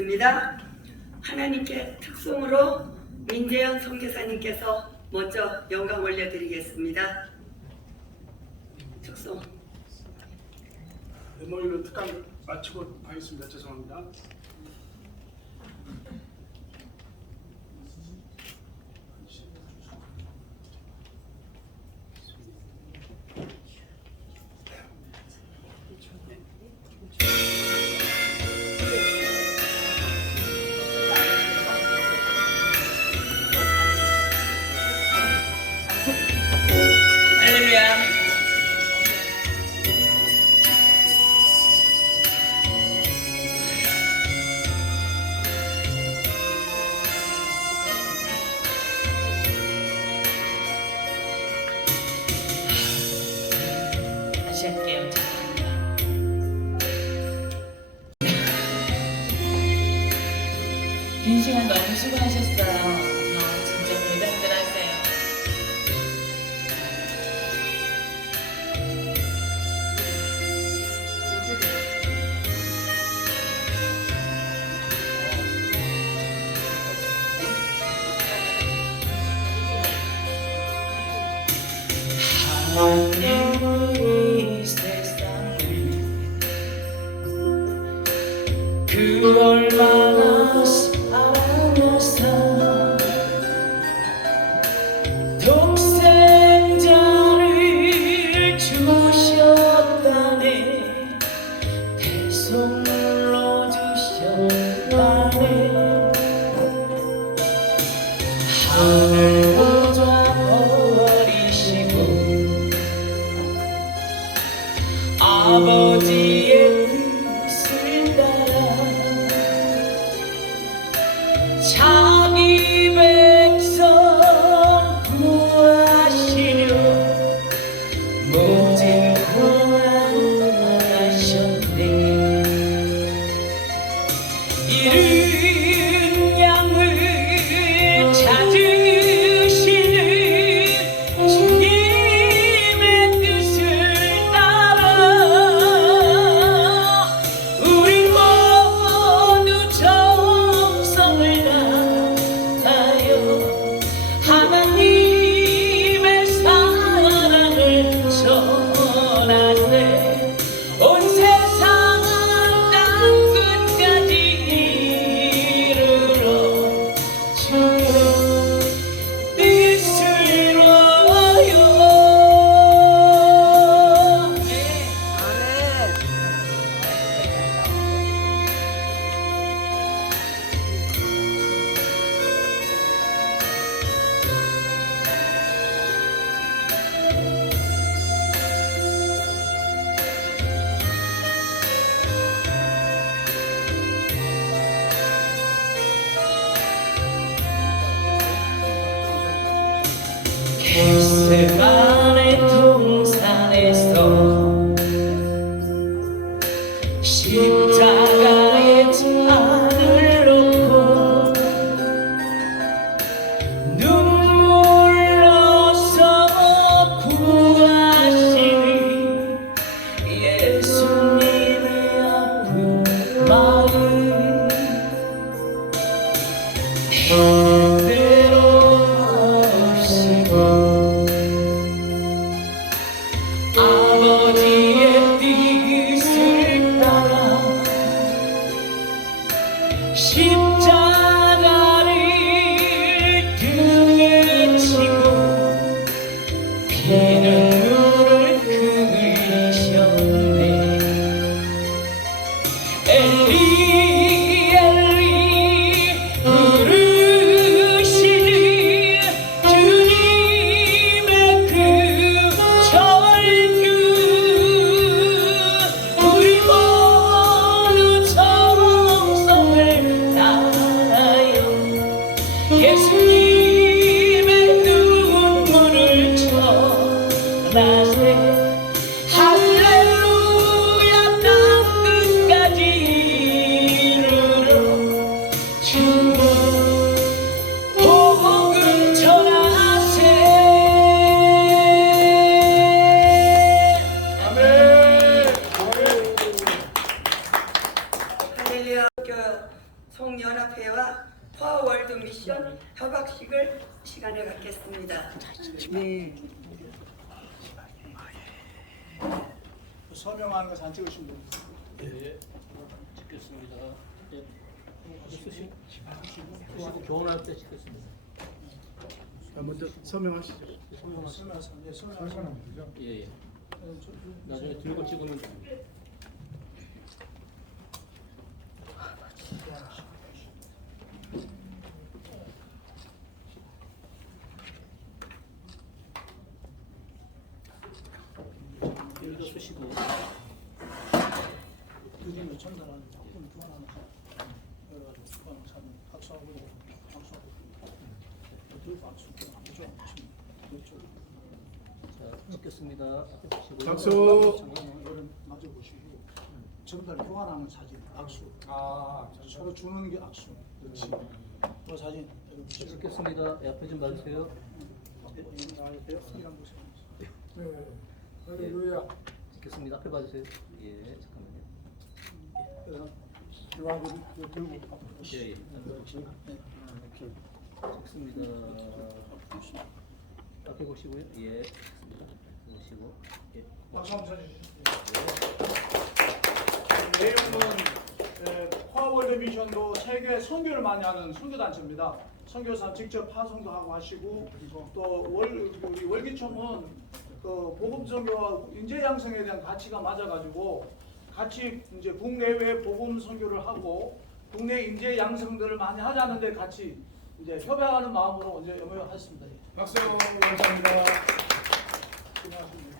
드리겠습니다. 하나님께 특송으로 민재현 선교사님께서 먼저 영광 올려드리겠습니다. 특송. 메모리로 특강 마치고 하겠습니다. 죄송합니다. 할렐루야. 다시 할게요. 긴 시간 너무 수고하셨어요. 진짜 대단들 하세요. 하나님이 세상을 그 얼마나 사랑하사 독생자를 주셨다네. 대속물로 주셨다네. 하늘보다 버리시고 아버지의 뜻을 따라 자기 백성 구하시려 모든 고난하셨네. 이른 양을 찾으시는 주님의 뜻을 따라 우리 모두 정성을 다하여 하나님의 사랑을 전하세. 온 세상 땅 끝까지 이르러 주의 뜻을 이루어요. 겟세마네 동산에서 십자가에 잔을 놓고 눈물로서 구하시는 예수님의 아픈 마음 그대로 마시고 아버지의 뜻을 따라 십자가를 등에 지고 피눈물을 흘리셨네. 엘리 엘리 부르시는 주님의 그 절규 우리 모두 정성을 다하여 총연합회와 파워월드 미션 협약식을 시간에 갖겠습니다. 네. 서명하는 거 잘 찍으시면 됩니다. 예, 찍겠습니다. 예, 쓰시고 교원할 때 찍겠습니다. 먼저 서명하시죠. 서명하세요. 예, 예. 나중에 들고 찍으면 여기다 쓰시고 그림을 전달하는 그림 교환하는 거. 그래가지고 수강을 사면 박수하고 박수하고 들고 박수 그죠? 그렇죠. 자, 찍겠습니다. 앞에 보시고요. 박수. 이거는 마주 보시고 전달 교환하는 사진 악수. 서로 주는 게 악수. 그렇지. 그 사진 여기 보시고. 찍겠습니다. 예, 앞에 좀 봐주세요. 여기 나와주세요. 이랑 보시면. 네. 할렐루야. 찍겠습니다. 앞에 봐주세요. 예, 잠깐만요. 그래서 교환을 들고 예, 예. 찍습니다. 앞에 보시고요. 예, 찍습니다. 보시고. 예. 박수 한번 쳐주시죠. 내용은 파워월드 미션도 세계 선교를 많이 하는 선교단체입니다. 선교사 직접 파송도 하고 하시고 또 우리 월기총은 그 복음 선교와 인재 양성에 대한 가치가 맞아가지고 같이 이제 국내외 복음 선교를 하고 국내 인재 양성들을 많이 하자는데 같이 이제 협약하는 마음으로 이제 염려했습니다. 박수 감사합니다. 고생하셨습니다.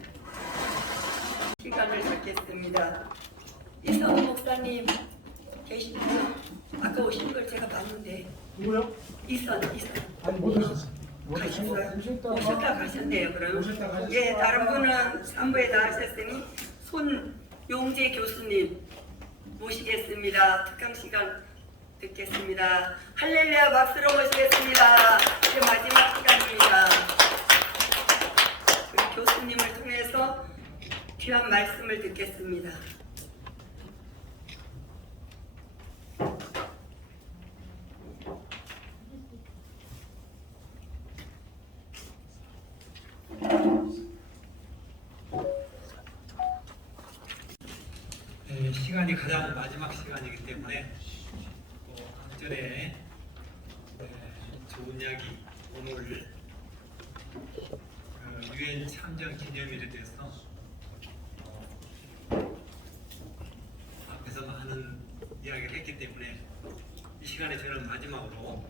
시간을 갖겠습니다. 이성우 목사님 계시나요? 아까 오신 걸 제가 봤는데 누구요? 이선 아니 못 오셨어요. 가셨어요? 오셨다가 오셨다 가셨네요. 그럼 오셨다 가셨어요. 예, 다른 분은 3부에 나가셨으니 손용재 교수님 모시겠습니다. 특강 시간 듣겠습니다. 할렐루야 박수로 모시겠습니다. 이제 마지막 시간입니다. 우리 교수님을 통해서 귀한 말씀을 듣겠습니다. 시간이 가장 마지막 시간이기 때문에 앞전에 좋은 이야기 오늘 유엔 참전 기념일에 대해서 앞에서 많은 이야기를 했기 때문에 이 시간에 저는 마지막으로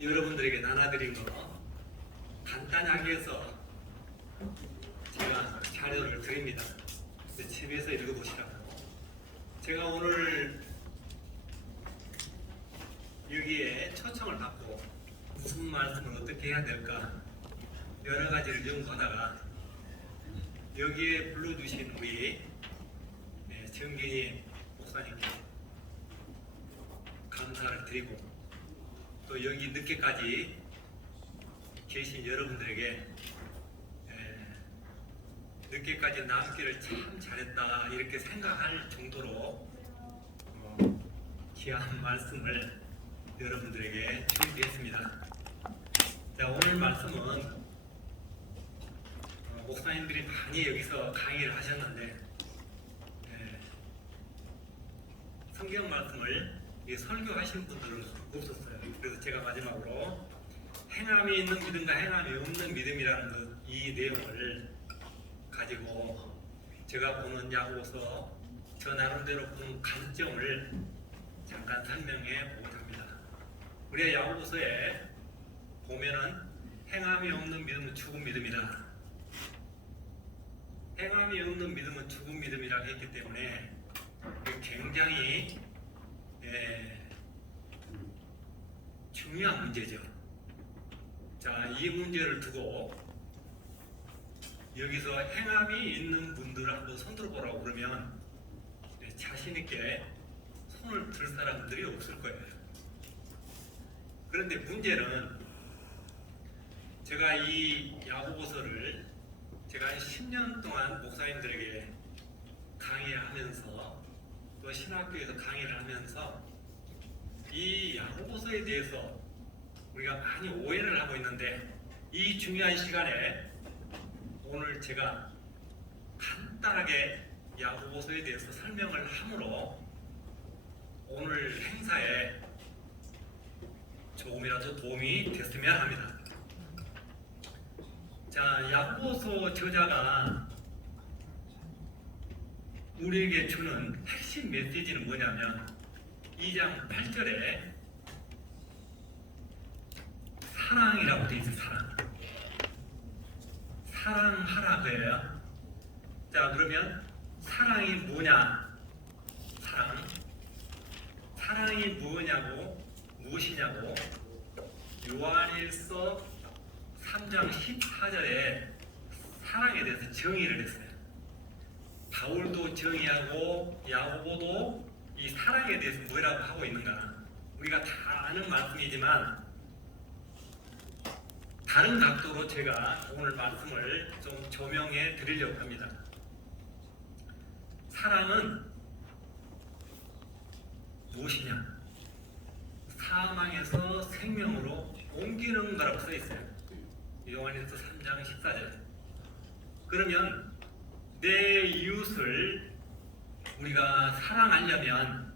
여러분들에게 나눠드린 거 간단하게 해서 제가 자료를 드립니다. 집에서 읽어보시라고. 제가 오늘 여기에 초청을 받고 무슨 말씀을 어떻게 해야 될까 여러 가지를 연구하다가 여기에 불러주신 우리 정균이 목사님께 감사를 드리고 또 여기 늦게까지 계신 여러분들에게 늦게까지 남기를 참 잘했다 이렇게 생각할 정도로 귀한 말씀을 여러분들에게 준비했습니다. 자, 오늘 말씀은 목사님들이 많이 여기서 강의를 하셨는데 성경 말씀을 설교하신 분들은 없었어요. 그래서 제가 마지막으로 행함이 있는 믿음과 행함이 없는 믿음이라는 이 내용을 가지고 제가 보는 야고보서 저 나름대로 보는 관점을 잠깐 설명해 보고자 합니다. 우리의 야고보서에 보면은 행함이 없는 믿음은 죽은 믿음이다. 행함이 없는 믿음은 죽은 믿음이라고 했기 때문에 굉장히 중요한 문제죠. 자, 이 문제를 두고 여기서 행함이 있는 분들 한번 손들어 보라고 그러면 자신 있게 손을 들 사람들이 없을 거예요. 그런데 문제는 제가 이 야고보서를 제가 한 10년 동안 목사님들에게 강의하면서 또 신학교에서 강의를 하면서 이 야고보서에 대해서 우리가 많이 오해를 하고 있는데 이 중요한 시간에 오늘 제가 간단하게 야고보서에 대해서 설명을 함으로 오늘 행사에 조금이라도 도움이 됐으면 합니다. 자, 야고보서 저자가 우리에게 주는 핵심 메시지는 뭐냐면 2장 8절에 사랑이라고 되어 있어요. 사랑하라 그래요. 자, 그러면 사랑이 뭐냐? 사랑이 뭐냐고, 무엇이냐고 요한일서 3장 14절에 사랑에 대해서 정의를 했어요. 바울도 정의하고 야고보도 이 사랑에 대해서 뭐라고 하고 있는가, 우리가 다 아는 말씀이지만 다른 각도로 제가 오늘 말씀을 좀 조명해 드리려고 합니다. 사랑은 무엇이냐? 사망에서 생명으로 옮기는 거라고 써 있어요. 요한일서 3장 14절. 그러면 내 이웃을 우리가 사랑하려면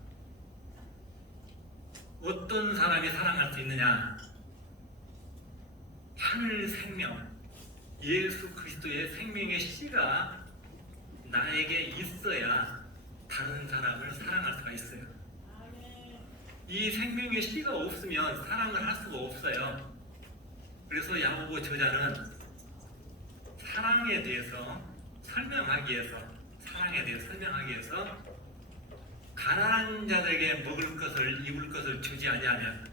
어떤 사람이 사랑할 수 있느냐? 하늘 생명, 예수 그리스도의 생명의 씨가 나에게 있어야 다른 사람을 사랑할 수가 있어요. 이 생명의 씨가 없으면 사랑을 할 수가 없어요. 그래서 야고보 저자는 사랑에 대해서 설명하기 위해서 가난한 자들에게 먹을 것을 입을 것을 주지 아니하면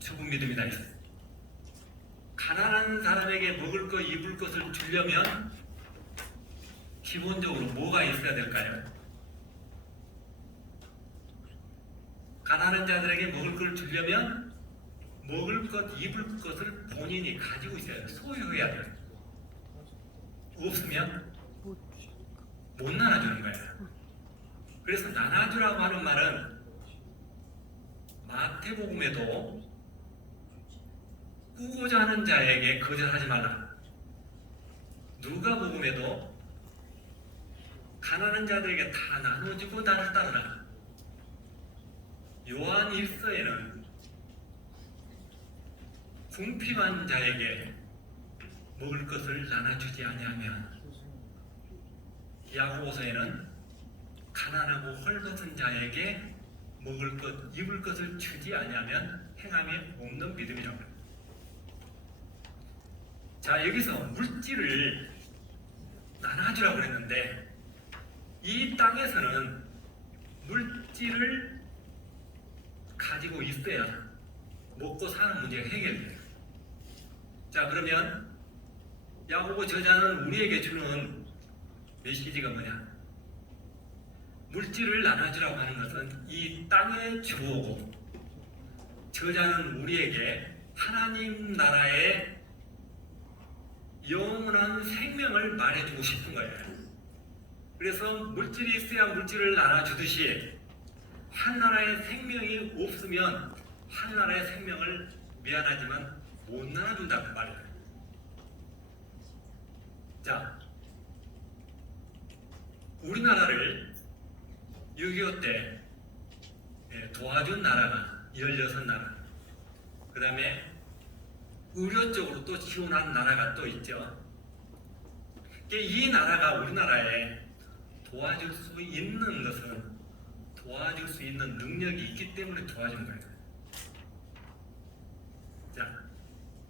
죽은 믿음이다 했어요. 가난한 사람에게 먹을 것 입을 것을 주려면 기본적으로 뭐가 있어야 될까요? 가난한 자들에게 먹을 것을 주려면 먹을 것 입을 것을 본인이 가지고 있어야 돼요. 소유해야 돼요. 없으면 못 나눠주는 거예요. 그래서 나눠주라고 하는 말은 마태복음에도 꾸고자 하는 자에게 거절하지 말라. 누가복음에도 가난한 자들에게 다 나눠주고 나를 따르라. 요한일서에는 궁핍한 자에게 먹을 것을 나눠주지 아니하면, 야고보서에는 가난하고 헐벗은 자에게 먹을 것, 입을 것을 주지 아니하면 행함이 없는 믿음이라고 합니다. 자, 여기서 물질을 나눠주라고 그랬는데 이 땅에서는 물질을 가지고 있어야 먹고 사는 문제가 해결돼요. 자, 그러면 야고보 저자는 우리에게 주는 메시지가 뭐냐? 물질을 나눠주라고 하는 것은 이 땅의 주어고, 저자는 우리에게 하나님 나라의 영원한 생명을 말해주고 싶은 거예요. 그래서 물질이 있어야 물질을 나눠주듯이 한 나라의 생명이 없으면 한 나라의 생명을 미안하지만 못 나눠준다고 말해요. 자, 우리나라를 6.25 때 도와준 나라가 16나라, 그 다음에 의료 쪽으로 또 지원한 나라가 또 있죠. 이 나라가 우리나라에 도와줄 수 있는 것은 도와줄 수 있는 능력이 있기 때문에 도와준 거예요. 자,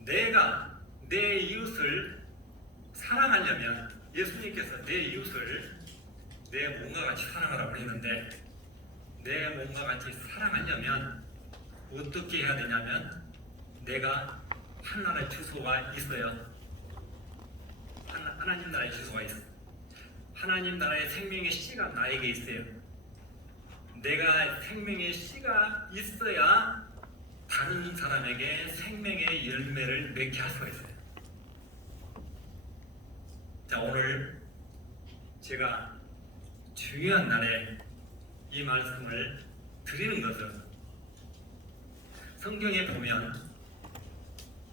내가 내 이웃을 사랑하려면, 예수님께서 내 이웃을 내 몸과 같이 사랑하라고 했는데, 내 몸과 같이 사랑하려면 어떻게 해야 되냐면, 내가 하나님의 주소가 있어요. 하나님 나라의 주소가 있어요. 하나님 나라의 생명의 씨가 나에게 있어요. 내가 생명의 씨가 있어야 다른 사람에게 생명의 열매를 맺게 할 수가 있어요. 자, 오늘 제가 중요한 날에 이 말씀을 드리는 것은 성경에 보면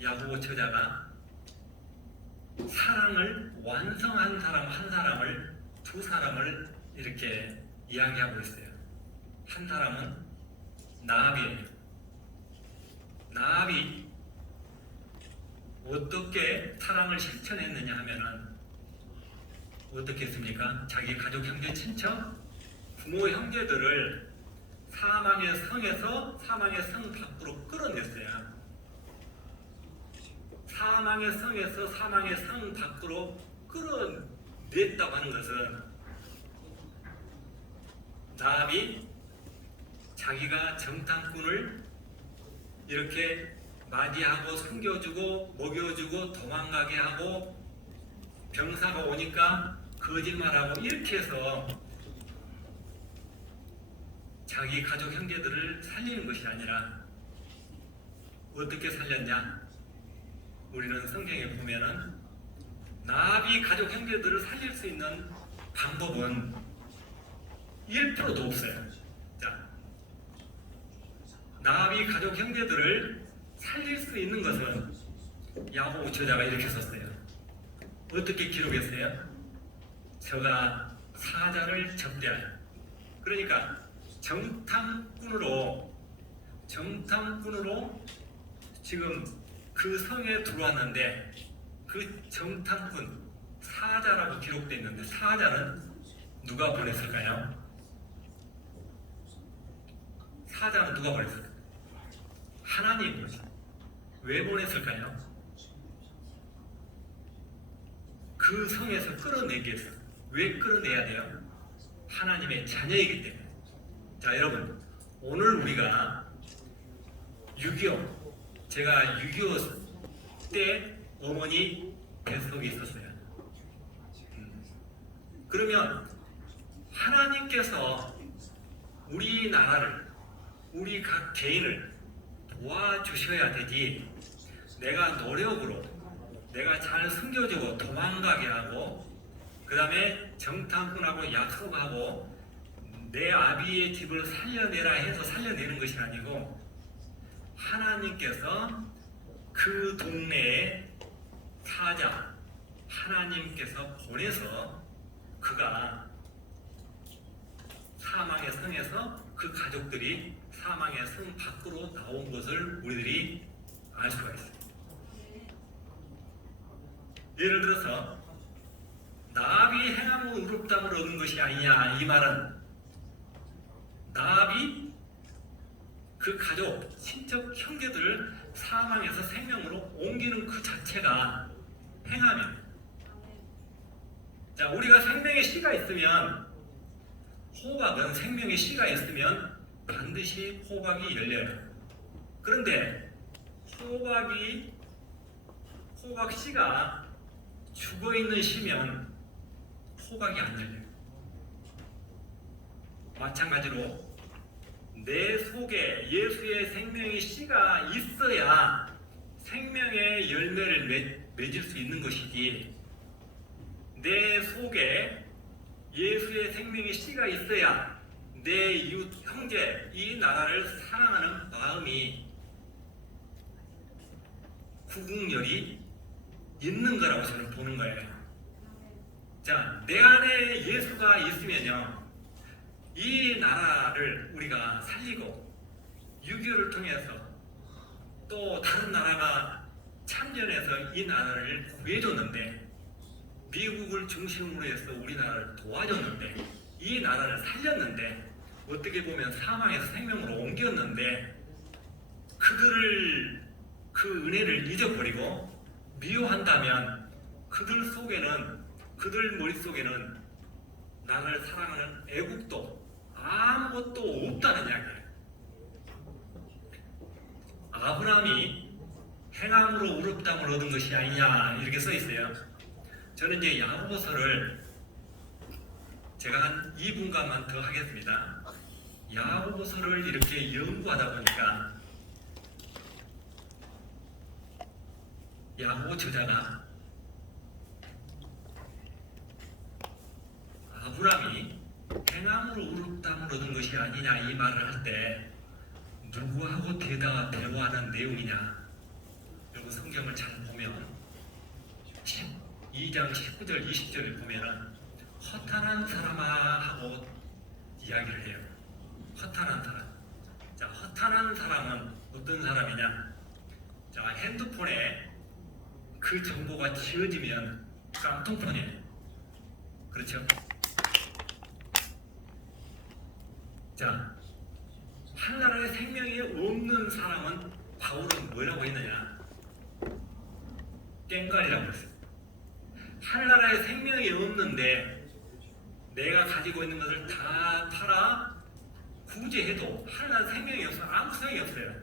야고보 저자가 사랑을 완성한 사람 한 사람을 두 사람을 이렇게 이야기하고 있어요. 한 사람은 나합이에요. 나합이 어떻게 사랑을 실천했느냐 하면은 어떻게 했습니까? 자기 가족, 형제, 친척, 부모, 형제들을 사망의 성에서 사망의 성 밖으로 끌어냈어요. 사망의 성에서 사망의 성 밖으로 끌어냈다고 하는 것은 나합이 자기가 정탐꾼을 이렇게 맞이하고 숨겨주고 먹여주고 도망가게 하고 병사가 오니까 거짓말하고 이렇게 해서 자기 가족 형제들을 살리는 것이 아니라 어떻게 살렸냐? 우리는 성경에 보면은 나합이 가족 형제들을 살릴 수 있는 방법은 1%도 없어요. 자, 나합이 가족 형제들을 살릴 수 있는 것은 야고보 저자가 이렇게 썼어요. 어떻게 기록했어요? 저가 사자를 접대하여, 그러니까 정탐꾼으로 지금 그 성에 들어왔는데 그 정탐꾼 사자라고 기록되어 있는데 사자는 누가 보냈을까요? 사자는 누가 보냈을까요? 하나님이 보냈어요. 왜 보냈을까요? 그 성에서 끌어내기 위해서. 왜 끌어내야 돼요? 하나님의 자녀이기 때문에. 자, 여러분, 오늘 우리가 6.25 제가 6.25 때 어머니 뱃속에 있었어요. 그러면 하나님께서 우리나라를, 우리 각 개인을 도와주셔야 되지, 내가 노력으로 내가 잘 숨겨주고 도망가게 하고 그 다음에 정탐꾼하고 약속하고 내 아비의 집을 살려내라 해서 살려내는 것이 아니고 하나님께서 그 동네에 사자 하나님께서 보내서 그가 사망의 성에서 그 가족들이 사망의 성 밖으로 나온 것을 우리들이 알 수가 있어요. 예를 들어서 나합이 행함으로 의롭다함을 얻은 것이 아니냐, 이 말은 나합이 그 가족, 친척, 형제들을 사망에서 생명으로 옮기는 그 자체가 행함이에요. 자, 우리가 생명의 씨가 있으면, 호박은 생명의 씨가 있으면 반드시 호박이 열려요. 그런데 호박 씨가 죽어있는 씨면 호박이 안 열려요. 마찬가지로 내 속에 예수의 생명의 씨가 있어야 생명의 열매를 맺을 수 있는 것이지, 내 속에 예수의 생명의 씨가 있어야 내 이웃, 형제, 이 나라를 사랑하는 마음이, 구국열이 있는 거라고 저는 보는 거예요. 자, 내 안에 예수가 있으면요, 이 나라를 우리가 살리고 6.25를 통해서 또 다른 나라가 참전해서 이 나라를 구해줬는데, 미국을 중심으로 해서 우리나라를 도와줬는데, 이 나라를 살렸는데, 어떻게 보면 사망에서 생명으로 옮겼는데, 그들을 그 은혜를 잊어버리고 미워한다면 그들 속에는, 그들 머릿속에는 나를 사랑하는 애국도 아무것도 없다는 이야기예요. 아브라함이 행함으로 의롭다함을 얻은 것이 아니냐, 이렇게 써 있어요. 저는 이제 야고보서를 제가 한 2분간만 더 하겠습니다. 야고보서를 이렇게 연구하다 보니까 야고보 저자가 아브라함이 것이 아니냐 이 말을 할 때 누구하고 대화하는 내용이냐. 여러분 성경을 잘 보면 2장 19절 20절을 보면은 허탄한 사람아 하고 이야기를 해요. 허탄한 사람. 자, 허탄한 사람은 어떤 사람이냐? 자, 핸드폰에 그 정보가 지워지면 깡통폰이에요. 그렇죠? 자, 한나라의 생명이 없는 사람은 바울은 뭐라고 했느냐? 깽가리라고 했어요. 한나라의 생명이 없는데 내가 가지고 있는 것을 다 팔아 구제해도 한나라 생명이 없어요. 아무 소용이 없어요.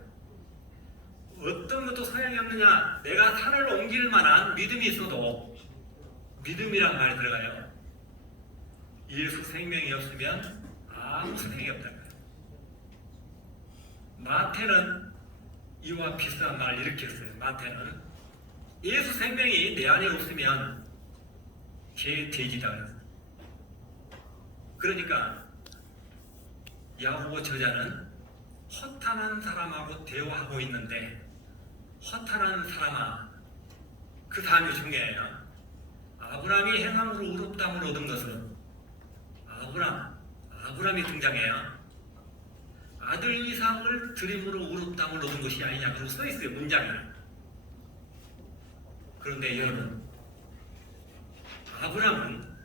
어떤 것도 소용이 없느냐? 내가 산을 옮길 만한 믿음이 있어도 믿음이란 말이 들어가요. 예수 생명이 없으면 아무 소용이 없다. 마태는 이와 비슷한 말을 이렇게 했어요. 마태는 예수 생명이 내 안에 없으면 개 돼지다 그랬어요. 그러니까 야고보 저자는 허탄한 사람하고 대화하고 있는데 허탄한 사람아 그 다음이 중요해요. 아브라함이 행함으로 의롭다함을 얻은 것은 아브라함이 등장해요. 아들 이삭을 드림으로 의롭다함을 얻은 것이 아니냐 그러고 써 있어요. 문장이. 그런데 여러분 아브라함은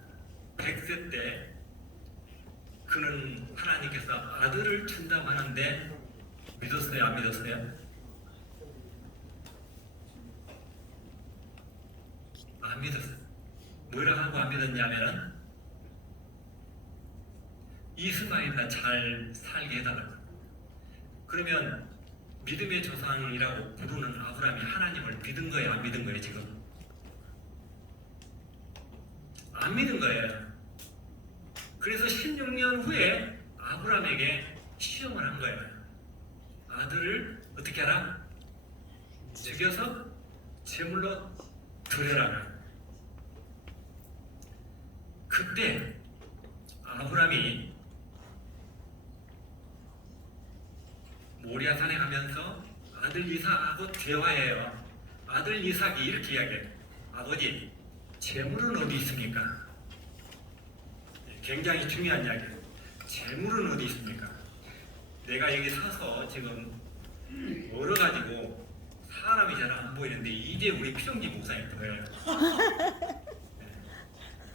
100세 때 그는 하나님께서 아들을 준다고 하는데 믿었어요? 안 믿었어요? 안 믿었어요. 뭐라고 하고 안 믿었냐면은 이스마엘이나 잘 살게 해달라고. 그러면 믿음의 조상이라고 부르는 아브라함이 하나님을 믿은 거예요? 안 믿은 거예요? 지금? 안 믿은 거예요. 그래서 16년 후에 아브라함에게 시험을 한 거예요. 아들을 어떻게 하라? 죽여서 제물로 드려라. 그때 아브라함이 모리아산에 가면서 아들 이삭하고 대화해요. 아들 이삭이 이렇게 이야기해요. 아버지, 재물은 어디 있습니까? 굉장히 중요한 이야기예요. 재물은 어디 있습니까? 내가 여기 서서 지금 멀어가지고 사람이 잘 안 보이는데 이제 우리 피정지 목사님 보여요.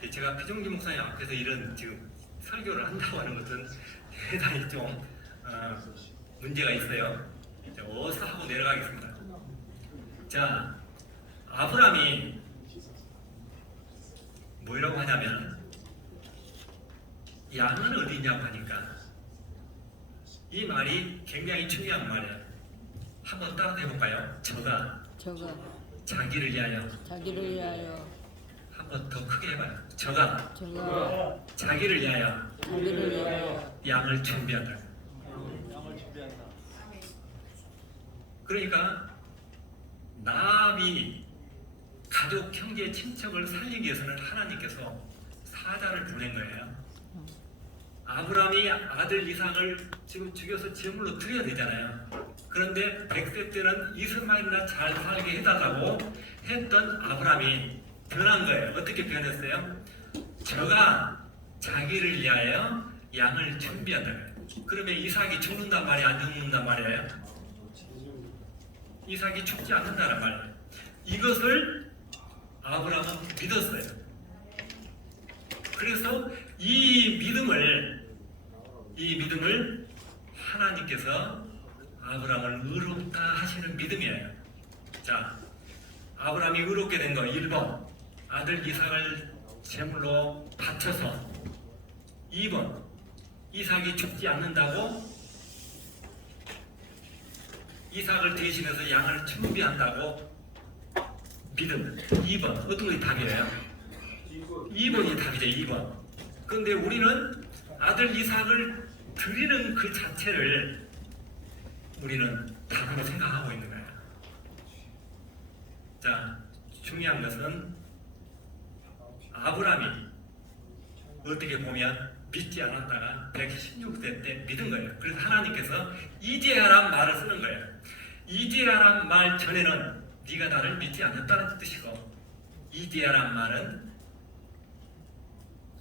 네. 제가 피정지 목사님 앞에서 이런 지금 설교를 한다고 하는 것은 대단히 좀 문제가 있어요. 어서 하고 내려가겠습니다. 자, 아브라함이 뭐라고 하냐면 양은 어디 있냐고 하니까 이 말이 굉장히 중요한 말이에요. 한번 따라 해볼까요? 저가 자기를 위하여 한번 더 크게 해봐요. 저가 자기를 위하여 양을 준비한다. 그러니까 나압이 가족, 형제, 친척을 살리기 위해서는 하나님께서 사자를 보낸 거예요. 아브라함이 아들 이삭을 지금 죽여서 제물로 드려야 되잖아요. 그런데 100세 때는 이스마엘이나 잘 살게 해달라고 했던 아브라함이 변한 거예요. 어떻게 변했어요? 저가 자기를 위하여 양을 준비한다. 그러면 이삭이 죽는단 말이야, 안 죽는단 말이에요? 이삭이 죽지 않는다는 말이에요. 이것을 아브라함은 믿었어요. 그래서 이 믿음을 하나님께서 아브라함을 의롭다 하시는 믿음이에요. 자, 아브라함이 의롭게 된 거 1번 아들 이삭을 제물로 바쳐서, 2번 이삭이 죽지 않는다고 이삭을 대신해서 양을 준비한다고 믿음. 2번 어떤 것이 답이에요? 2번이 답이죠. 2번. 그런데 우리는 아들 이삭을 드리는 그 자체를 우리는 답으로 생각하고 있는 거예요. 자, 중요한 것은 아브라함이 어떻게 보면 믿지 않았다가 116세 때 믿은 거예요. 그래서 하나님께서 이제야란 말을 쓰는 거예요. 이제야란 말 전에는 네가 나를 믿지 않았다는 뜻이고, 이제야란 말은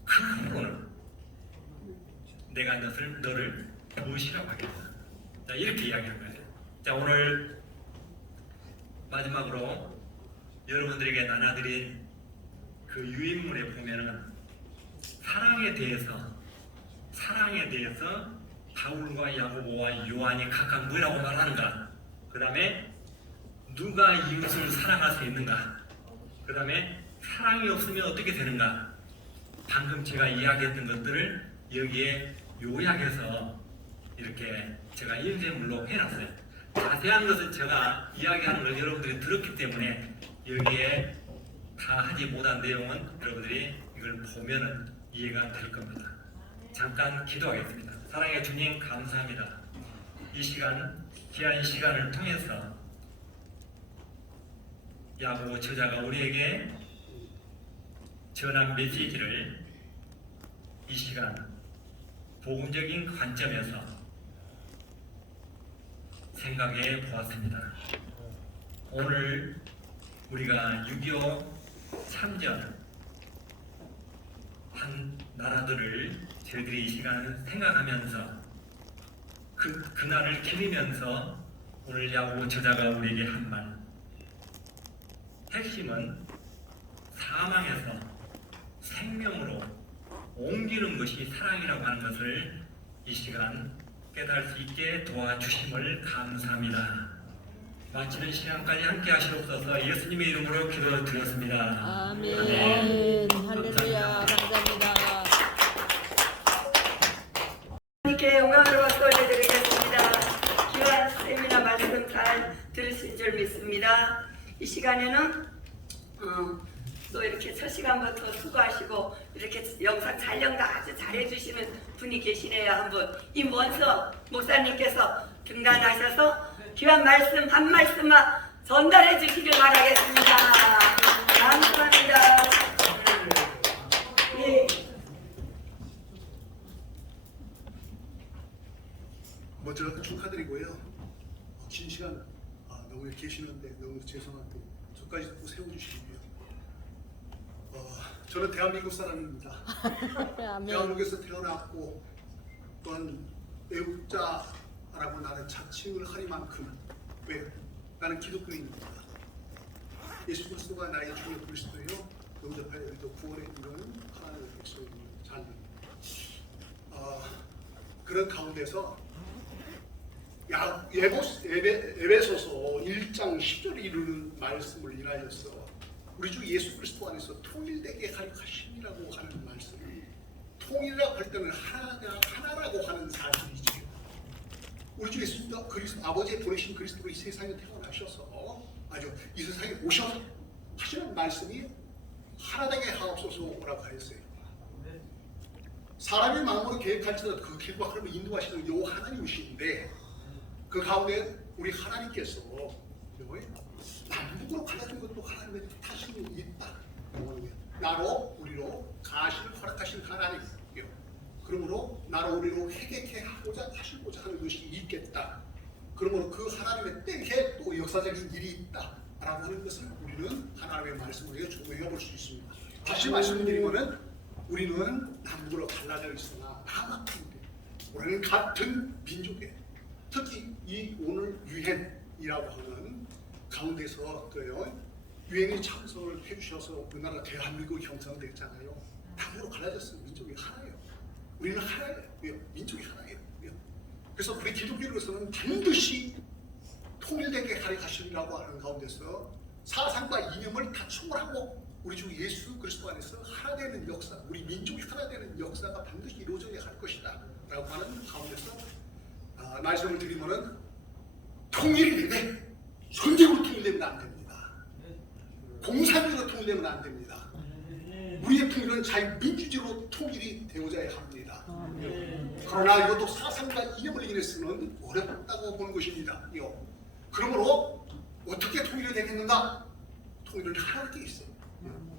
그 후로는 내가 너를 무엇이라고 하겠다. 자, 이렇게 이야기한 거예요. 자, 오늘 마지막으로 여러분들에게 나눠드린 그 유인물에 보면은 사랑에 대해서 바울과 야고보와 요한이 각각 뭐라고 말하는가, 그 다음에 누가 이웃을 사랑할 수 있는가, 그 다음에 사랑이 없으면 어떻게 되는가, 방금 제가 이야기했던 것들을 여기에 요약해서 이렇게 제가 인쇄물로 해놨어요. 자세한 것은 제가 이야기하는 걸 여러분들이 들었기 때문에 여기에 다 하지 못한 내용은 여러분들이 이걸 보면은 이해가 될 겁니다. 잠깐 기도하겠습니다. 사랑의 주님, 감사합니다. 이 시간, 귀한 시간을 통해서 야고보 저자가 우리에게 전한 메시지를 이 시간 복음적인 관점에서 생각해 보았습니다. 오늘 우리가 6.25 참전 한 나라들을 저희들이 이 시간을 생각하면서 그날을 기리면서 오늘 야고보 저자가 우리에게 한 말, 핵심은 사망에서 생명으로 옮기는 것이 사랑이라고 하는 것을 이 시간 깨달을 수 있게 도와주심을 감사합니다. 마치는 시간까지 함께 하시옵소서. 예수님의 이름으로 기도드렸습니다. 아멘. 할렐루야. 감사합니다. 하나님께 영광을 받고 올려드리겠습니다. 귀한 세미나 말씀 잘 들으신 줄 믿습니다. 이 시간에는 또 이렇게 첫 시간부터 수고하시고 이렇게 영상 촬영도 아주 잘해주시는 분이 계시네요. 한분 임원서 목사님께서 등단하셔서 귀한 말씀 한 말씀만 전달해 주시길 바라겠습니다. 감사합니다. 예. 먼저 축하드리고요. 긴 시간 너무 계시는데 너무 죄송한데 저까지 또 세워주시고요. 저는 대한민국 사람입니다. 대한민국에서 태어났고 또한 애국자라고 나는 자칭을 하리만큼 왜? 나는 기독교인입니다. 예수 그리스도가 나의 주요 그리스도요 영접하여 우리도 구원에 이르는 하나님의 백성을 자녀. 그런 가운데서 에베소서 1장 10절에 이르는 말씀을 인하여서 우리 주 예수 그리스도 안에서 통일되게 가르치심이라고 하는 말씀. 통일이라고 할 때는 하나라고 하는 사실이지요. 우리 주 예수 그리스도 아버지의 보내신 그리스도로 이 세상에 태어나셔서 아주 이 세상에 오셔서 하시는 말씀이 하나되게 하옵소서라고 하였어요. 사람의 마음으로 계획할지라도 그 계획과 흐름을 인도하시는 요 하나님이신데 그 가운데 우리 하나님께서 남북으로 갈라진 것도 하나님의 탓이 있다. 나로 우리로 가시를 허락하신 하나님이요. 그러므로 나로 우리로 회개케 하고자 하시고자 하는 것이 있겠다. 그러므로 그 하나님의 때에 또 역사적인 일이 있다라고 하는 것을 우리는 하나님의 말씀으로 적용해 볼 수 있습니다. 다시 말씀드리면은 우리는 남북으로 갈라져 있으나 남아픈데 우리는 같은 민족에 특히 이 오늘 유엔이라고 하는 가운데서 유엔이 참석을 해주셔서 우리나라 대한민국 형성됐잖아요. 남북으로 갈라졌으면 민족이 하나예요. 우리는 하나예요. 민족이 하나예요. 그래서 우리 기독교로서는 반드시 통일되게 가르치시라고 하는 가운데서 사상과 이념을 다 초월하고 우리 주 예수 그리스도 안에서 하나 되는 역사, 우리 민족이 하나 되는 역사가 반드시 이루어져야 할 것이다 라고 하는 가운데서 말씀을 드리면은 통일이 되되 전쟁으로 통일되면 안 됩니다. 공산주의로 통일되면 안 됩니다. 우리의 통일은 자유민주주의로 통일이 되어져야 합니다. 그러나 이것도 사상과 이념을 인해서는 어렵다고 보는 것입니다. 그러므로 어떻게 통일이 되겠는가? 통일을 하나할 게 있어요.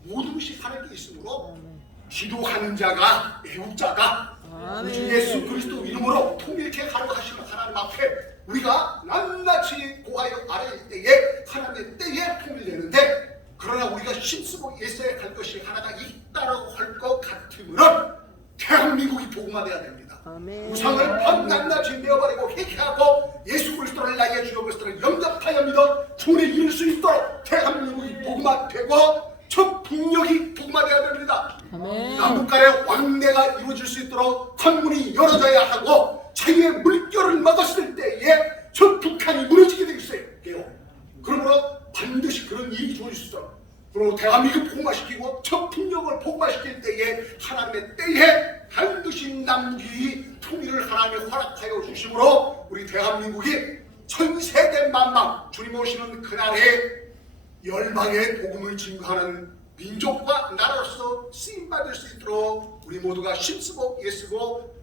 모든 것이 하나할 게 있으므로 기도하는 자가 애국자가 주 예수 그리스도 이름으로 통일케 하려고 하시는 하나님 앞에 우리가 낱낱이 고하여 아뢰일 때에 하나님의 때에 통일되는데, 그러나 우리가 힘쓰고 있어야 할 것이 하나가 있다라고 할 것 같으면 대한민국이 복음화돼야 됩니다. 우상을 낱낱이 내어버리고 회개하고 예수 그리스도를 나의 주여 그리스도를 영접하여 믿어 구원에 이룰 수 있도록 대한민국이 복음화되고 전 북녘이 복음화돼야 됩니다. 남북 간의 왕래가 이루어질 수 있도록 관문이 열어져야 하고, 자유의 물결을 막았을 때에 전 북한이 무너지게 되겠어요. 그러므로 반드시 그런 일이 주어질 수 있도록, 그리고 대한민국을 복음화시키고 전 북녘을 복음화시킬 때에 하나님의 때에 반드시 남북이 통일을 하나님이 허락하여 주심으로 우리 대한민국이 전 세계 만방 주님 오시는 그날에 열방의 복음을 증거하는 민족과 나라로서 쓰임받을 수 있도록 우리 모두가 힘쓰고 애쓰고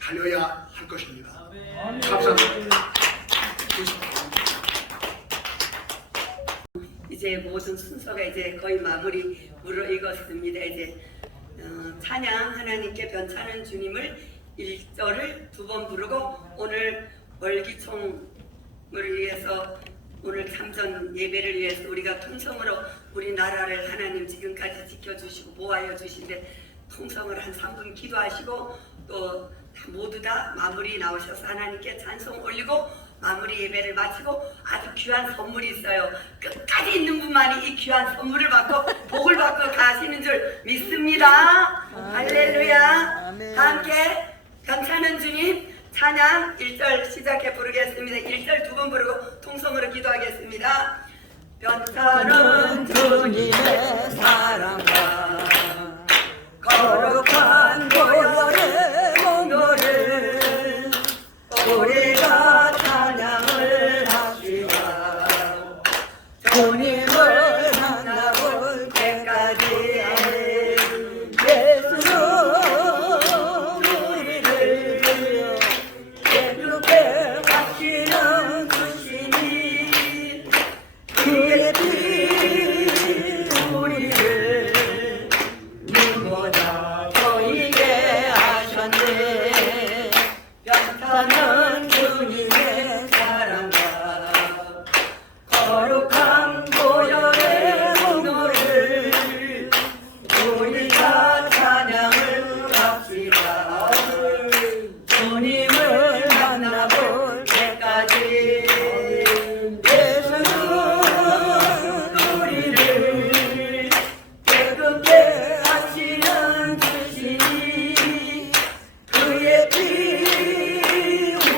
달려야 할 것입니다. 감사합니다. 이제 모든 순서가 이제 거의 마무리 무르익었습니다. 이제 찬양 하나님께 변찮은 주님을 1절을 2번 부르고, 오늘 월기총을 위해서, 오늘 참전 예배를 위해서 우리가 통성으로 우리나라를 하나님 지금까지 지켜주시고 보호하여 주신데, 통성을 한 3분 기도하시고 또 모두 다 마무리 나오셔서 하나님께 찬송 올리고 마무리 예배를 마치고, 아주 귀한 선물이 있어요. 끝까지 있는 분만이 이 귀한 선물을 받고 복을 받고 가시는 줄 믿습니다. 할렐루야. 다 함께 변찮은 주님 찬양 1절 시작해 부르겠습니다. 1절 2번 부르고 통성으로 기도하겠습니다. 변찮은 주님의 사랑과 거룩한 보혈의 공로를 우리가 찬양을 합시다. 주님을 만나볼 때까지 예수는 우리를 예쁘게 하시는 주시니 그의 피 우리를 님보다 보이게 하셨네. 변찮은 주님의 사랑과 거룩한 보혈의 공로를 우리가 찬양을 합시다. 주님을 만나볼 때까지 예수는 우리를 깨끗게 하시는 주시니 그의 피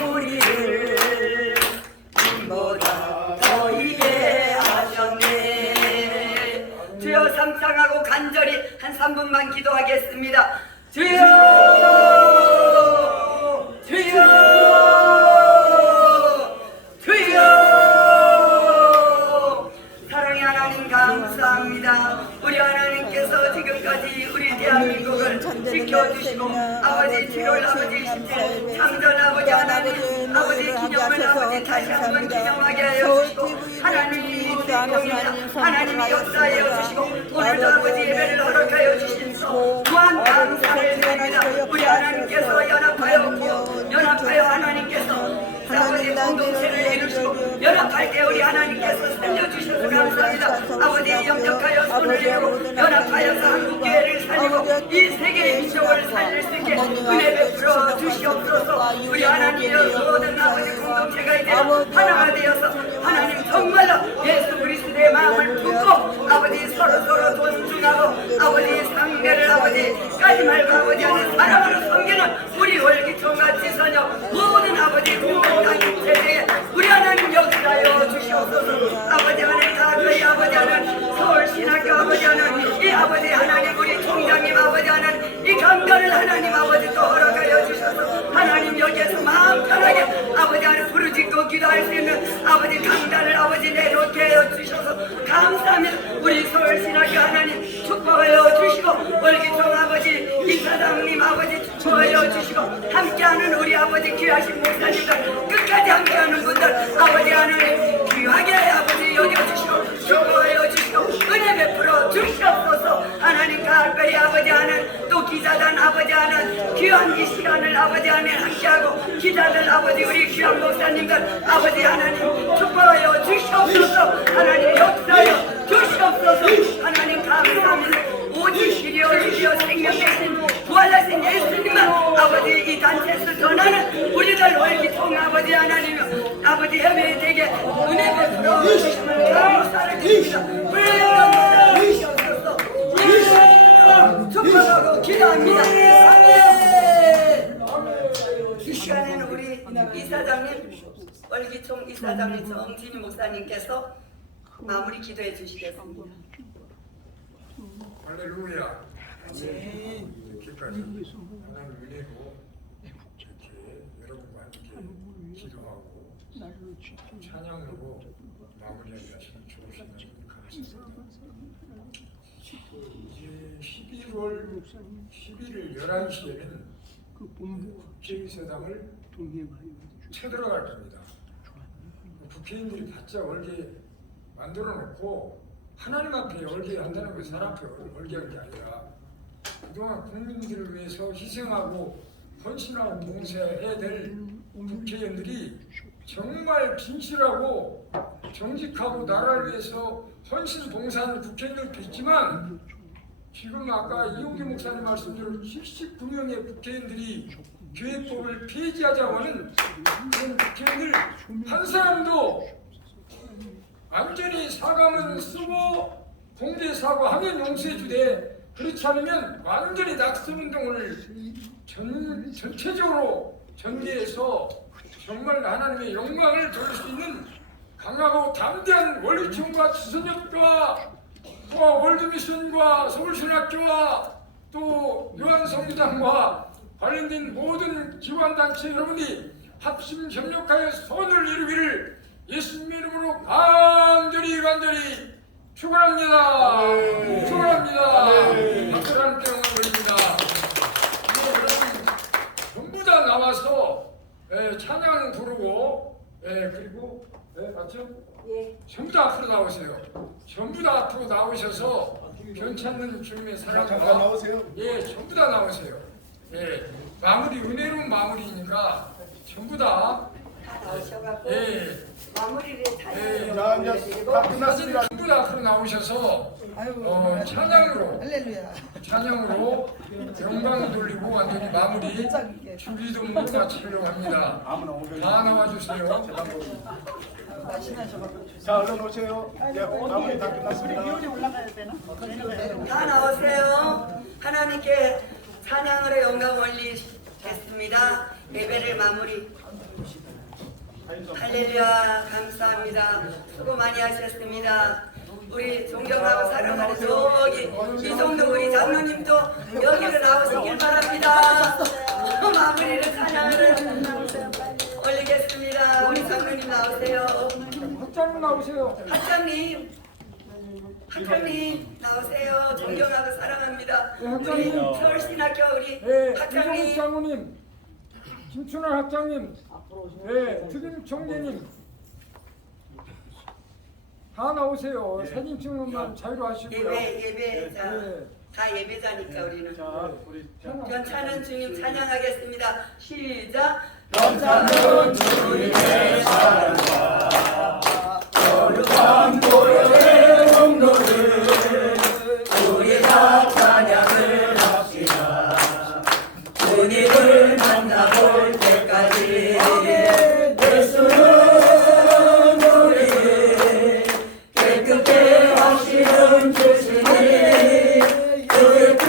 우리를 님보다 더이게 하셨네. 주여 삼창하고 간절히 한 3분만 기도하겠습니다. 주여 주여 주여. 사랑의 하나님 감사합니다. 우리 하나님께서 지금까지 우리 대한민국을 지켜주시고 아버지 7월 아버지 10일 창전 아버지 하나님 아버지 기념을 아버지 다시 한번 기념하게 하여 주시고 하나님이 주님입니다. 하나님이 역사하여 주시고 오늘도 아버지 예배를 허락하여 주시소 무한 감사를 드립니다. 우리 하나님께서 연합하여 하나님께서 아버지 공동체를 이루시고 연합할 때 우리 하나님께서 살려주셔서 감사합니다. 아버지 영접하여 손을 내고 연합하여서 한국교회를 살리고 이 세계의 민족을 살릴 수 있게 은혜 베풀어 주시옵소서. 우리 하나님의 모든 아버지 공동체가 이제 하나가 되어서 하나님 정말로 예수 그리스도의 마음을 품고 아버지 서로 존중하고 아버지 상대를 아버지 까지 말고 아버지 하는 사랑으로 섬기는 우리 월기총과 지선여 모든 아버지 공동체의 세대에 우리 하나님 역사하여 주시옵소서. 아버지 하나님 다그의 아버지 하나님 서울신학교 아버지 하나님 이 아버지 하나님 우리 총장님 아버지 하나님 이 강단을 하나님 아버지 또 허락하여 주셔서 하나님 여기에서 마음 편하게 아버지 하나님 부르짖고 기도할 수 있는 아버지 강단을 아버지 내놓게 하여 주셔서 감사합니다. 우리 서울신학교 하나님 축복하여 주시고 월기총 아버지 이사장님 아버지 축복하여 주시고 함께하는 우리 아버지 귀하신 목사님들 끝까지 함께하는 분들 아버지 하나님 귀하게 아버지 여겨주시고 축복하여 주시고 은혜 베풀어 주시옵소서. 하나님 가을별이 아버지 하는 또 기자단 아버지 하는 귀한 이 시간을 아버지 안에 함께하고 기자들 아버지 우리 귀한 목사님들 아버지 하나님 축복하여 주시옵소서. 하나님 역사하여 주시옵소서. 하나님 감사합니다. 오직 길이여 생명 대신 부활하신 예수님만 아버지 이 단체에서 전하는 우리들 월기통 아버지 하나님 아버지 해외에 되게 은혜 베풀어 주시면 감사를 드립니다. 불량감 주시옵소서. 축복하고 기도합니다. 아멘. 이 시간에는 우리 이사장님 월기총 이사장님 정진희 목사님께서 마무리 기도해 주시겠습니다. 할렐루야. 이렇게까지 하나님 은혜로 이렇게 여러분과 함께 기도하고 찬양으로 마무리하시는 좋으신 감사합니다. 이제 11월 11일 11시에는 국회의사당을 쳐들어갈 겁니다. 국회의원들이 바짝 얼게 만들어 놓고 하나님 앞에 얼게 한다는 건 사람 앞에 얼게 한 게 아니라 그동안 국민들을 위해서 희생하고 헌신하고 봉사해야 될 국회의원들이 정말 진실하고 정직하고 나라를 위해서 헌신 봉사하는 국회의원들도 있지만 지금 아까 이용기 목사님 말씀대로 79명의 국회의원들이 교회법을 폐지하자고 하는 그런 국회의원들 한 사람도 완전히 사과문 쓰고 공개 사과하면 용서해주되 그렇지 않으면 완전히 낙선운동을 전체적으로 전개해서 정말 하나님의 영광을 돌릴 수 있는 강하고 담대한 월기총과 지선협교와 또 월드미션과 서울신학교와 또 요한성교단과 관련된 모든 기관단체 여러분이 합심 협력하여 선을 이루기를 예수님의 이름으로 간절히 축원합니다. 축원합니다. 박수 함께 올립니다. 여러분 전부 다 나와서 찬양 부르고 그리고 맞죠? 전부 다 앞으로 나오세요. 전부 다 앞으로 나오셔서 괜찮은 주님의 사랑과 나오세요. 전부 다 나오세요. 마무리 은혜로운 마무리니까 전부 다 나오셔갖고 마무리를 잘 다 끝났습니다. 전부 다 앞으로 나오셔서 찬양으로 영광을 돌리고 완전히 마무리 준비도 마치려고 합니다. 다 나와주세요. 자, 얼른 오세요. 마무리 다 끝났습니다. 다 나오세요. 하나님께 찬양으로 영광 올리겠습니다. 예배를 마무리. 할렐루야 감사합니다. 수고 많이 하셨습니다. 우리 존경하고 사랑하는 저기 이종도 우리 장로님도 여기로 나오시길 바랍니다. 마무리를 찬양을 올리겠습니다. 우리 장로님 나오세요. 학장님 나오세요. 학장님 나오세요. 존경하고 사랑합니다. 우리 학장님. 서울신학교 우리 이종욱 학장님 장로님, 김춘환 학장님, 주임 총재님 다 나오세요. 사진 찍는 것만 자유로 하시고요. 예배자 다 예배자니까 우리는 괜찮은 주님 찬양하겠습니다. 시작. 괜찮은 주님의 사랑과 거룩한 보혈의 공로를 우리 다 찬양을 합시다. 주님을 만나볼 때까지 예수는 우리를 깨끗게 하시는 주시니 그 피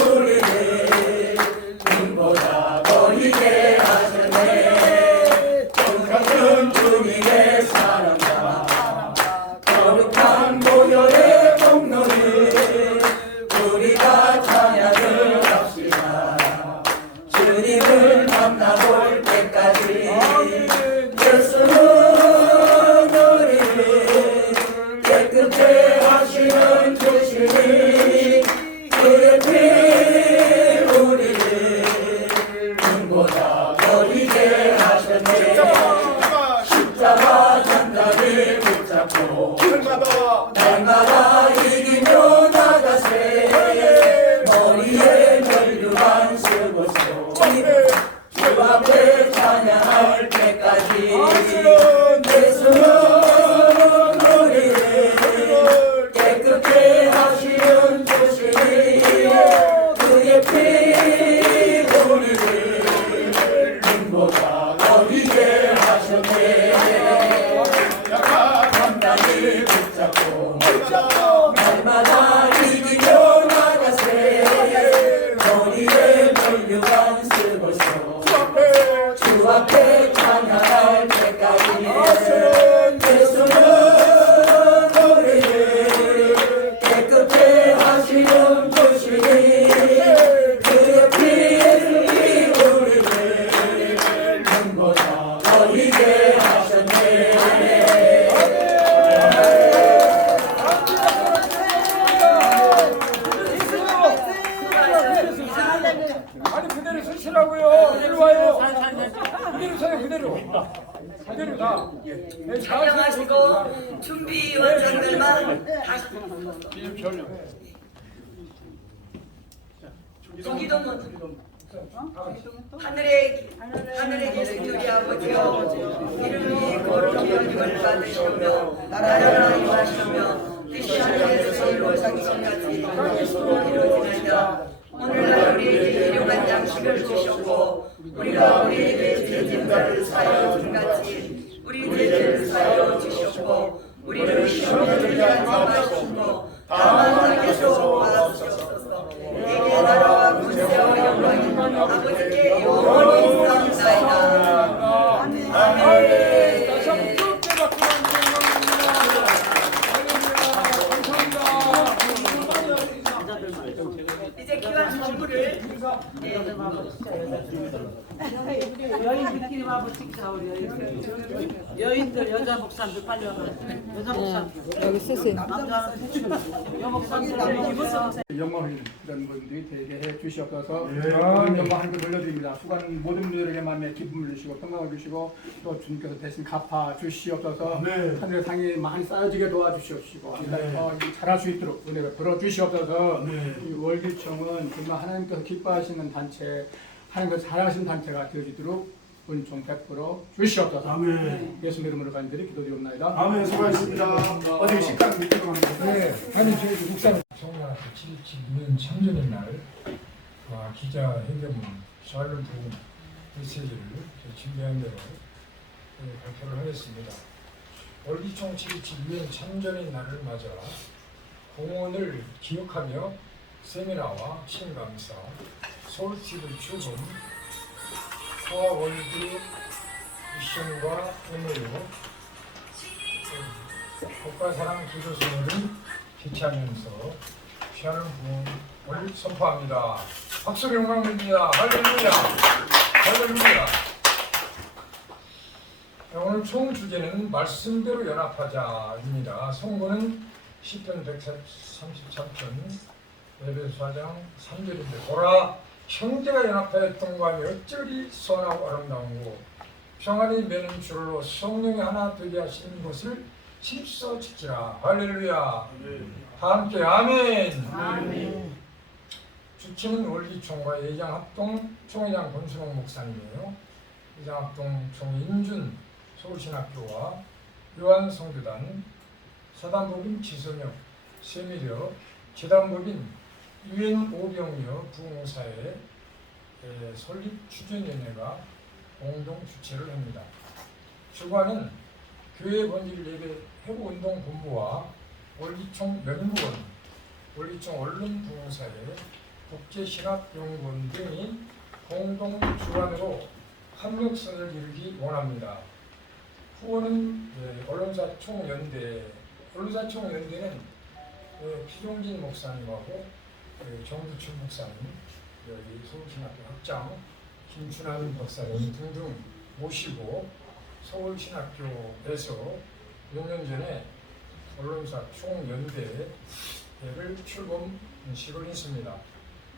우리를 눈보다 보이게 하셨네. 닿을 때까지 예수는 우리를 깨끗게 하시는 주시니 그의 피 우리를 눈보다 어리게 하셨네. 약한 땅을 붙잡고 날마다 이기며 나가세. 머리에 멸류관 쓰고서 주 앞에 찬양할 때까지 예수는 우리를 깨끗게 하시는 주시니 그의 피 우리를 눈보다 어리게 하셨네. 아니 그대로 서시라고요. 이리 와요. 그대로 서요. 그대로. 그대로 다. 네, 잘 찬양하시고 준비 원장들만 다시 저기도 하늘에 계신 우리 아버지여 이름이 거룩히 여김을 받으시오며 나라를 임하시오며 뜻이 하늘에서 이루어진 것 같이 땅에서도 이루어지나이다. 오늘날 우리에게 일용할 양식을 주셨고 우리가 우리에게 죄진 자를 사하여 준 같이 우리 죄를 사하여 주셨고 우리를 시험에 들게 하지 마시고 다만 악에서 받아주시옵소서. 내게 나라와 권세와 영광이 아버지께 영원히 있사옵나이다. 아멘. 다시 한번 뜨겁게 박수 이제 기왕 선물을 여인들끼리 와보 찍자 우리 여인들 여자 목사님들 빨리 와봐. 여자 목사님들 여기 쓰세요. 남자는 여 목사님들 입으세요. 영광을 이런 분들이 되게 해 주시옵소서. 영광을 돌려드립니다. 수고하는 모든 분들에게 마음의 기쁨을 주시고 평강을 주시고 또 주님께서 대신 갚아 주시옵소서. 하늘의 상이 많이 쌓여지게 도와주시옵시고 더 잘할 수 있도록 은혜를 불어 주시옵소서. 이 월기청은 정말 하나님께서 기뻐하시는 단체, 하나님께서 잘하시는 단체가 되어지도록 은총 베풀어 주시옵소서. 아멘. 예수님 이름으로 간절히 기도드리옵나이다. 아멘. 수고하셨습니다. 어디 식당 밑으로 갑니다. 네, 아니 저희 국산 성나라트 7.2년 참전의 날 기자회견문 샬롬 부분 메시지를 준비한 대로 발표를 하겠습니다. 월기총 7.2년 참전의 날을 맞아 공헌을 기억하며 세미나와 친감사, 서울TV 출범, 화월드 미션과 오늘로 국가사랑 기도선언을 개최하면서 귀하는 부흥을 선포합니다. 박수를 영광드립니다. 할렐루야! 할렐루야! 오늘 총 주제는 말씀대로 연합하자입니다. 성고는 시편 133편 에베소 4장 3절인데 보라 형제가 연합하였던 과에 어찌리 선하고 아름다운고 평안이 매는 줄로 성령이 하나 되게 하시는 것을 힘써 지키라. 할렐루야. 다 함께 아멘. 아멘. 주치는 월기총과 예장합동 총회장 권순홍 목사님이에요. 예장합동 총인준 서울신학교와 요한성교단 사단법인 지선혁 세미려 재단법인 유엔 오병여 부흥사회 설립 추진위원회가 공동 주최를 합니다. 주관은 교회 본질 예배 회복운동본부와 월기총 연구원, 월기총 언론부흥사회, 국제신학연구원 등이 공동 주관으로 합력선을 이루기 원합니다. 후원은 언론사 총연대, 언론사 총연대는 피종진 목사님하고 정두춘 목사님, 여기 서울신학교 학장 김춘환 박사님 등등 모시고 서울신학교에서 몇 년 전에 언론사 총연대를 출범식을 했습니다.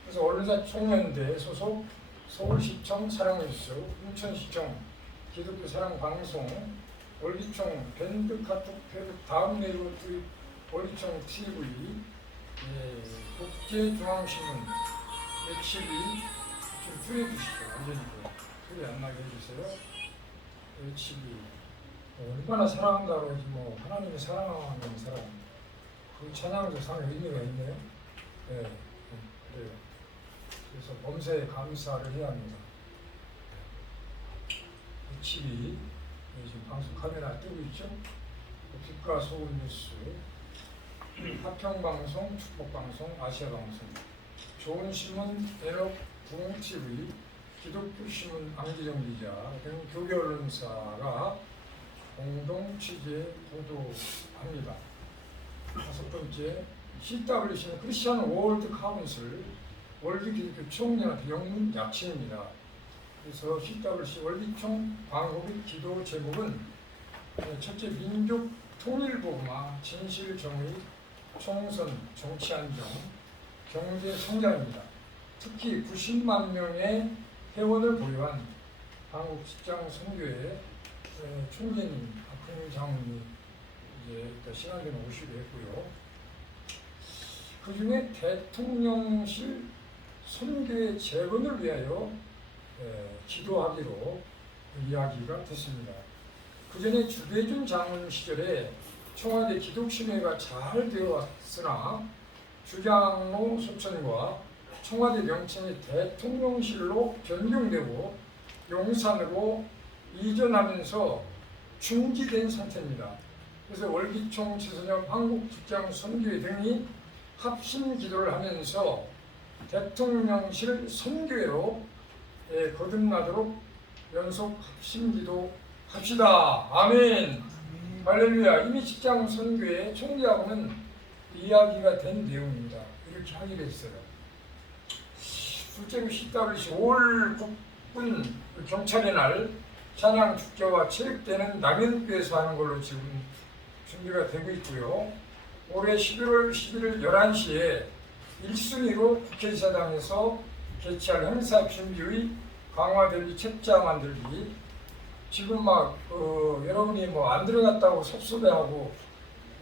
그래서 언론사 총연대 소속 서울시청 사랑뉴스, 인천시청 기독교 사랑방송, 월기총 밴드카톡 다음 네이버트 월기총 TV, 국제중앙신문 맥시비 좀 줄여주시죠. 완전히 소리 안 나게 해주세요. HB 얼마나 사랑한다고 하지 뭐 하나님이 사랑하는 사람 그 찬양도 상당히 의미가 있네요. 네, 그래요. 그래서 범사에 감사를 해야 합니다. HB 지금 방송 카메라 뜨고 있죠. 빛과 소금 뉴스, 화평방송, 축복방송, 아시아방송, 좋은신문, 에럭, 붕TV, 기독교신문 안기정 기자 등 교계 언론사가 공동 취재 보도합니다. 5번째, CWC는 크리스천 월드 카운슬 월드 기독교 총연합 영문 약칭입니다. 그래서 CWC 월기총 광고 및 기도 제목은 첫째, 민족 통일복음화, 진실 정의, 총선, 정치 안정, 경제 성장입니다. 특히 90만 명의 회원을 보유한 한국 직장 선교회 총재님 박흥 장로님이 이제 신앙대에 오시기로 했고요. 그 중에 대통령실 선교회 재건을 위하여 기도하기로 이야기가 됐습니다. 그 전에 주대준 장군 시절에 청와대 기독신회가 잘 되어 왔으나 주장로 소천과 청와대 명칭이 대통령실로 변경되고 용산으로 이전하면서 중지된 상태입니다. 그래서 월기총, 지선협, 한국직장선교회 등이 합심 기도를 하면서 대통령실 선교회로 거듭나도록 연속 합심 기도 합시다. 아멘. 할렐루야. 이미 직장 선교회 총재하고는 이야기가 된 내용입니다. 이렇게 하기로 했어요. 둘째로 CWC 5월 국군 경찰의 날 찬양 축제와 체육대는 남연교에서 하는 걸로 지금 준비가 되고 있고요. 올해 11월 11일 11시에 1순위로 국회의사당에서 개최할 행사 준비의 강화대비 책자 만들기. 지금 막 여러분이 뭐 안 들어갔다고 섭섭해하고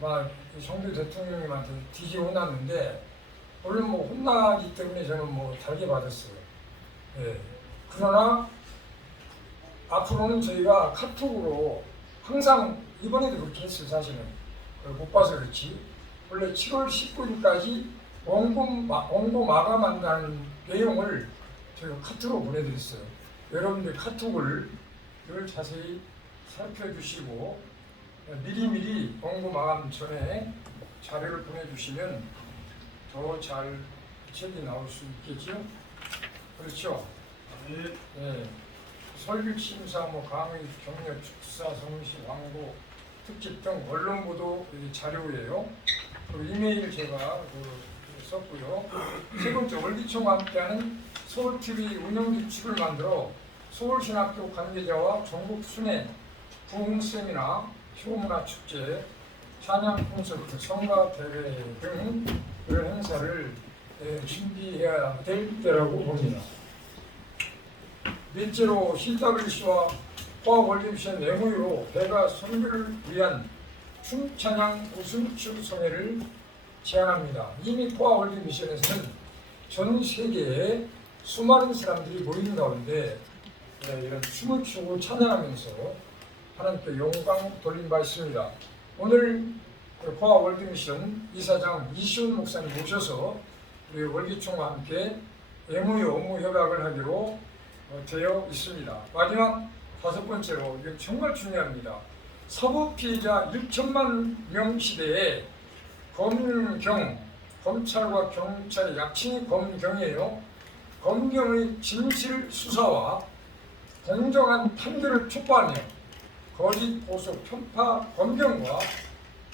막 정부 대통령님한테 뒤집어 혼났는데 물론 뭐 혼나기 때문에 저는 뭐 달게 받았어요. 예. 그러나 앞으로는 저희가 카톡으로 항상 이번에도 그렇게 했어요. 사실은 못 봐서 그렇지. 원래 7월 19일까지 원고 마감한다는 내용을 저희가 카톡으로 보내드렸어요. 여러분들 카톡을 늘 자세히 살펴주시고 미리미리 원고 마감 전에 자료를 보내주시면 더 잘 책이 나올 수 있겠죠? 그렇죠? 네. 설교 심사, 뭐 강의, 격려, 축사, 성시, 광고, 특집 등 언론 보도 자료예요. 그리고 이메일 제가 썼고요. 세 번째, 월기총과 함께하는 서울TV 운영 규칙을 만들어 서울신학교 관계자와 전국 순회, 부흥 세미나, 효문화 축제, 찬양 콘서트, 성가 대회 등 그런 행사를 준비해야 될 때라고 봅니다. 넷째로 CWC와 포항월드미션 MOU로 배가 선교를 위한 춤찬양 웃음춤송회를 제안합니다. 이미 포항월드미션에서는 전 세계에 수많은 사람들이 모이는 가운데 이런 춤을 추고 찬양하면서 하나님께 영광 돌린 바 있습니다. 오늘 포항월드미션 이사장 이시훈 목사님 모셔서 우리 월기총과 함께 MOU 업무 협약을 하기로 되어 있습니다. 마지막 5번째로 이게 정말 중요합니다. 서부 피해자 1천만 명 시대에 검경, 검찰과 경찰의 약칭이 검경이에요. 검경의 진실 수사와 공정한 판결을 촉구하며 거짓 보수 편파 검경과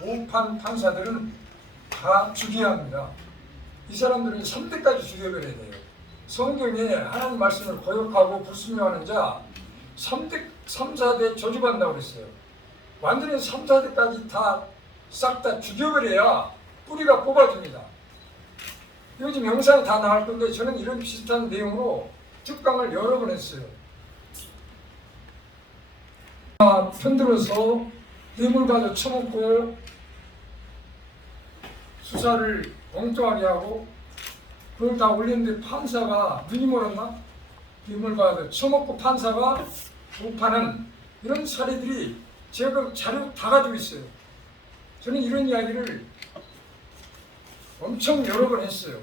오판 판사들은 다 죽여야 합니다. 이 사람들은 3대까지 죽여버려야 돼요. 성경에 하나님 말씀을 거역하고 불순종하는 자 3대, 3, 4대 저주받는다고 그랬어요. 완전히 3, 4대까지 다 싹 다 죽여버려야 뿌리가 뽑아집니다. 요즘 영상이 다 나갈 건데 저는 이런 비슷한 내용으로 특강을 여러 번 했어요. 편들어서 뇌물 가져 처먹고 수사를 엉뚱하게 하고 그걸 다 올렸는데 판사가 눈이 멀었나? 뇌물 가져 처먹고 판사가 오판은 이런 사례들이 제가 그 자료 다 가지고 있어요. 저는 이런 이야기를 엄청 여러 번 했어요.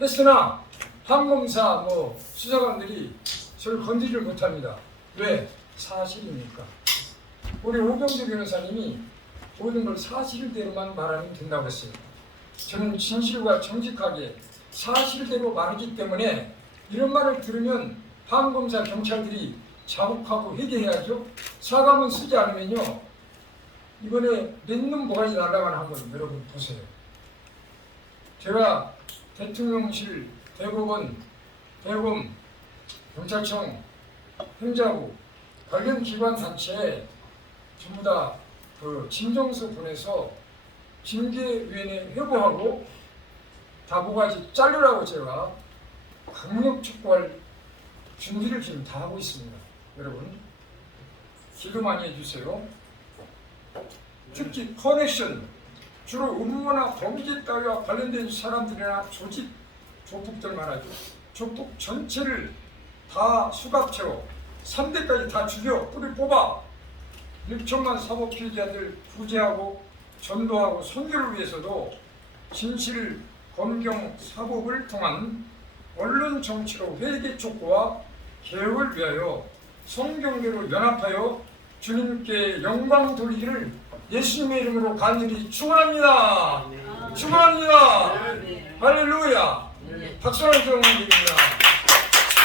했으나 판검사 수사관들이 저를 건드리를 못합니다. 왜? 사실이니까. 우리 오병재 변호사님이 모든 걸 사실대로만 말하면 된다고 했어요. 저는 진실과 정직하게 사실대로 말하기 때문에 이런 말을 들으면 판검사 경찰들이 자복하고 회개해야죠. 사과문 쓰지 않으면요, 이번에 맺는 모가지 날아가는 한번 여러분 보세요. 제가 대통령실, 대법원, 대검, 경찰청, 행자부 관련 기관 단체에 전부 다 그 진정서 보내서 징계위원회 회부하고 다 모가지 자르라고 제가 강력 촉구할 준비를 지금 다 하고 있습니다. 여러분 기도 많이 해주세요. 특히 커넥션, 주로 음모나 범죄 따위와 관련된 사람들이나 조직, 조폭들 말하죠. 조폭 전체를 다 수갑채로 3대까지 다 죽여 뿌리 뽑아 6천만 사법 피해자들 구제하고 전도하고 선교를 위해서도 진실, 검경, 사법을 통한 언론 정치로 회개 촉구와 개혁을 위하여 성경대로 연합하여 주님께 영광 돌리기를 예수님의 이름으로 간절히 축원합니다. 축원합니다. 할렐루야. 박수 한번 드립니다.